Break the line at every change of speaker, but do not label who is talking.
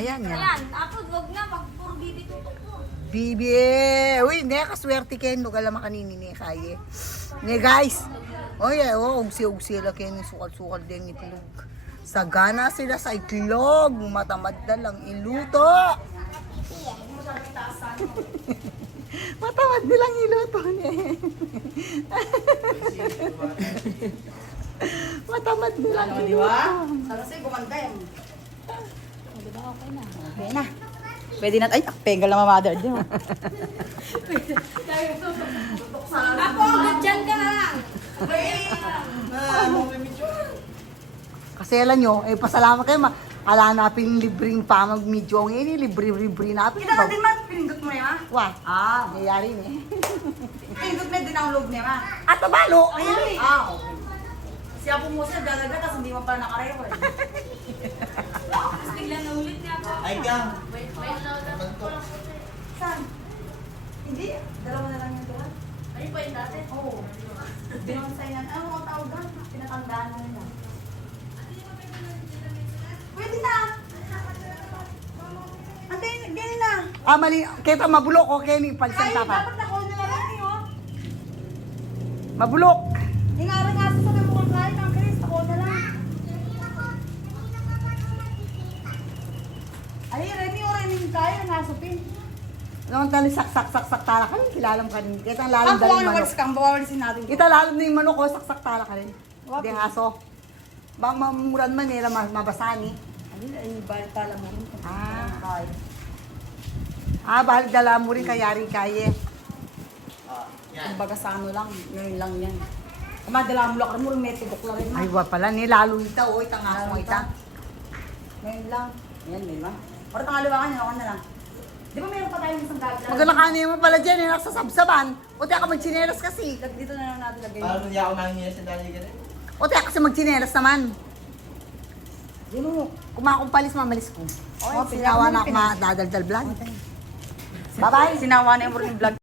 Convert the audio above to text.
Ayan, yan.
Ayan, apod, wag na. Pag puro bibi tutok mo.
Bibi! Uy, hindi, kaswerte kayo. Nung alam makanini ni kaya. Nga guys. Oy, ugsi-ugsi lang kayo ng sukal-sukal din itlog. Sagana sila sa itlog. Matamad na lang iluto. Matamad nilang iluto niya. Matamad nilang iluto.
Sana sa'yo, gumanda yan.
Diba okay na?
Okay na. Pwede na. Ay, pengal na mamadar din.
Apo, agad dyan ka na lang.
Kasi alam nyo, pasalamat kayo. Alanapin libreng pa mag-medyo. Ngayon, libre-libre natin.
Kita na din man, pinindot mo niya, ma.
Wah, nangyayari niya.
Pinindot na din ang loob niya, ma.
At tabalo!
Ayun eh. Okay. Siya po mo siya, dalaga, tapos hindi mo pala nakarecord.
Tapos bigla na ulit niya ako.
Ay, Gang.
Wait lang.
Saan? Hindi. Dalawa na lang yung doon.
Ayun pa yung dati.
Oo. Binonsainan. Ano ang tawag doon? Pinatandaan mo nila. Pwede na. Antayin, ganyan na.
Mali. Kita mabulok, okay? May palisan
Ay,
ka pa.
dapat na-call na lang eh, oh.
Mabulok!
Ingara nga sa sabi mo kang kain ng Chris, na-call na lang. Ay, Remy, o Remy, kaya na nasupin.
Naman tali sak-sak-sak-sak tala ka rin. Kilala mo ka rin. Kita ang lalim
Ang
daling
buwang
manok.
walis kang, bawalisin natin.
Kita lalim na yung manok ko, sak-sak tala ka rin.
Wapi.
Hindi ang aso. Baka mamuran man nila, mabasani.
Ay, balik tala mo rin.
Balik dala mo rin kayari kaya.
Ang baga sa ano lang, ngayon lang yan. Kamadala mo lang, mo may tibok lang rin.
Ay, wa pala, nilalo ita, oy, tangas mo ita.
Ngayon lang. Yan, may ma. Para tangaliwakan, yun ako na lang. Di ba meron pa tayong isang gagawin?
Maglalakanin mo pala dyan, nagsasabsaban. O tiyak ka magchinelas kasi.
Dito na lang natin lagay.
Paano niya ako nangyayari sa dali ka rin?
O tiyak kasi magchinelas naman.
Yun mo.
Kumakumpalis, mamalis ko.
Okay,
O, pinawa na ako madadaldal vlog. Bye-bye.
Sinawa na yung morning vlog.